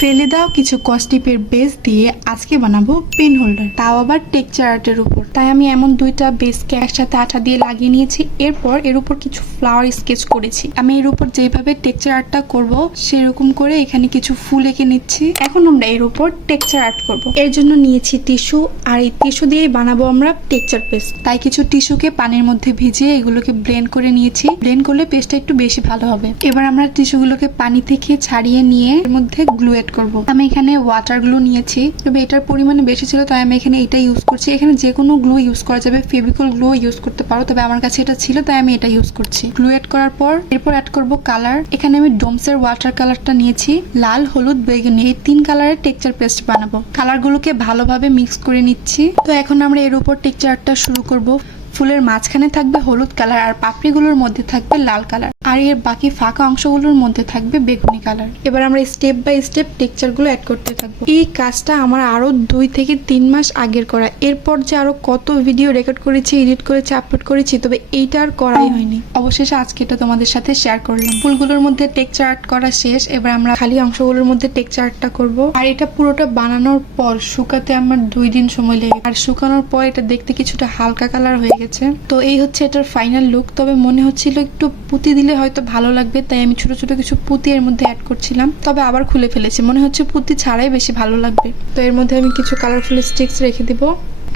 ফেলে দাও কিছু কস্টিপের বেস দিয়ে আজকে বানাবো পেন হোল্ডার, তাও আবার টেক্সচার আর্টের উপর। তাই আমি এমন দুইটা বেসকে একসাথে আঠা দিয়ে লাগিয়ে নিয়েছি। এরপর এর উপর কিছু ফ্লাওয়ার স্কেচ করেছি। আমি এর উপর যেভাবে টেক্সচার আর্টটা করব সেরকম করে এখানে কিছু ফুল এঁকে নিচ্ছি। এখন আমরা এর উপর টেক্সচার আর্ট করব। এর জন্য নিয়েছি টিস্যু, আর এই টিস্যু দিয়েই বানাবো আমরা টেক্সচার পেস্ট। তাই কিছু টিস্যুকে পানির মধ্যে ভিজিয়ে এগুলোকে ব্লেন্ড করে নিয়েছি। ব্লেন্ড করলে পেস্টটা একটু বেশি ভালো হবে। এবার আমরা টিস্যুগুলোকে পানি থেকে ছাড়িয়ে নিয়ে এর মধ্যে গ্লু এড করব। আমি এখানে ওয়াটার গ্লু নিয়েছি, তবে এটার পরিমাণে বেশি ছিল তাই আমি এখানে এটা ইউজ করছি। এখানে যে কোনো গ্লু ইউজ করা যাবে, ফেভিকল গ্লু ইউজ করতে পারো, তবে আমার কাছে এটা ছিল তাই আমি এটা ইউজ করছি। গ্লু এড করার পর এরপর অ্যাড করব কালার। এখানে আমি ডোমসের ওয়াটার কালারটা নিয়েছি, লাল, হলুদ, বেগুনি, এই 3 কালারের টেক্সচার পেস্ট বানাবো। কালারগুলোকে ভালোভাবে মিক্স করে নিচ্ছি। তো এখন আমরা এর উপর টেক্সচার আর্টটা শুরু করব। ফুলের মাঝখানে থাকবে হলুদ কালার, আর পাপড়িগুলোর মধ্যে থাকবে লাল কালার, আর এর বাকি ফাঁকা অংশগুলোর মধ্যে থাকবে বেগুনি কালার। এবার আমরা স্টেপ বাই স্টেপ টেক্সচারগুলো অ্যাড করতে থাকবো। এই কাজটা আমার আরো 2 থেকে 3 মাস আগের করা। এরপর যে আরো কত ভিডিও রেকর্ড করেছি, এডিট করেছি, আপলোড করেছি, তবে এইটা আর করাই হয়নি। অবশেষে আজকে এটা তোমাদের সাথে শেয়ার করলাম। ফুলগুলোর মধ্যে টেক্সচার আর্ট করা শেষ। এবার আমরা খালি অংশগুলোর মধ্যে টেক্সচার আর্টটা করব। আর এটা পুরোটা বানানোর পর শুকাতে আমার 2 দিন সময় লেগে, আর শুকানোর পর এটা দেখতে কিছুটা হালকা কালার হয়ে গেছে। তো এই হচ্ছে এটার ফাইনাল লুক। তবে মনে হচ্ছিল একটু পুঁতি দিলে হয়তো ভালো লাগবে, তাই আমি ছোট ছোট কিছু পুঁতি এর মধ্যে অ্যাড করছিলাম। তবে আবার খুলে ফেলেছি, মনে হচ্ছে পুঁতি ছাড়াই বেশি ভালো লাগবে। তো এর মধ্যে আমি কিছু কালারফুল স্টিক্স রেখে দিব।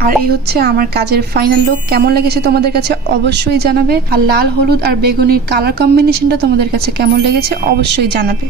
আর এই হচ্ছে আমার কাজের ফাইনাল লুক। কেমন লেগেছে তোমাদের কাছে অবশ্যই জানাবে। আর লাল, হলুদ আর বেগুনির কালার কম্বিনেশনটা তোমাদের কাছে কেমন লেগেছে অবশ্যই জানাবে।